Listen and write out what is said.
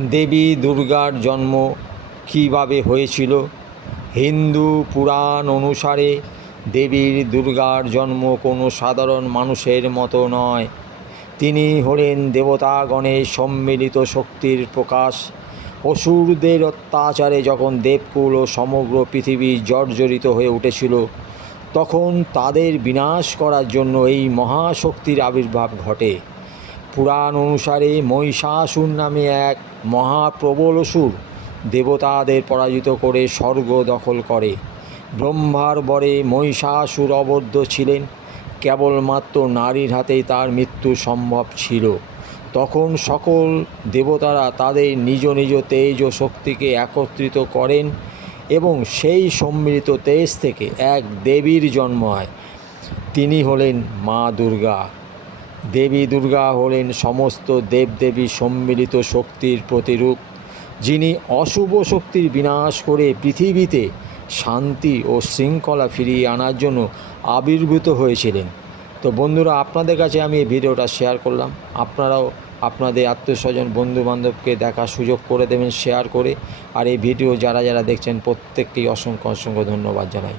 দেবী দুর্গার জন্ম কীভাবে হয়েছিল? হিন্দু পুরাণ অনুসারে দেবী দুর্গার জন্ম কোনো সাধারণ মানুষের মতো নয়। তিনি হলেন দেবতাগণের সম্মিলিত শক্তির প্রকাশ। অসুরদের অত্যাচারে যখন দেবকুল ও সমগ্র পৃথিবী জর্জরিত হয়ে উঠেছিল, তখন তাদের বিনাশ করার জন্য এই মহাশক্তির আবির্ভাব ঘটে। পুরাণ অনুসারে মহিষাসুর নামে এক মহাপ্রবল অসুর দেবতাদের পরাজিত করে স্বর্গ দখল করে। ব্রহ্মার বরে মহিষাসুর অবদ্ধ ছিলেন, কেবলমাত্র নারীর হাতেই তার মৃত্যু সম্ভব ছিল। তখন সকল দেবতারা তাদের নিজ নিজ তেজ ও শক্তিকে একত্রিত করেন এবং সেই সম্মিলিত তেজ থেকে এক দেবীর জন্ম হয়। তিনি হলেন মা দুর্গা। দেবী দুর্গা হলেন সমস্ত দেবদেবীর সম্মিলিত শক্তির প্রতিরূপ, যিনি অশুভ শক্তির বিনাশ করে পৃথিবীতে শান্তি ও শৃঙ্খলা ফিরিয়ে আনার জন্য আবির্ভূত হয়েছিলেন। তো বন্ধুরা, আপনাদের কাছে আমি এই ভিডিওটা শেয়ার করলাম। আপনারাও আপনাদের আত্মীয়স্বজন বন্ধুবান্ধবকে দেখার সুযোগ করে দেবেন শেয়ার করে। আর এই ভিডিও যারা যারা দেখছেন প্রত্যেককেই অসংখ্য অসংখ্য ধন্যবাদ জানাই।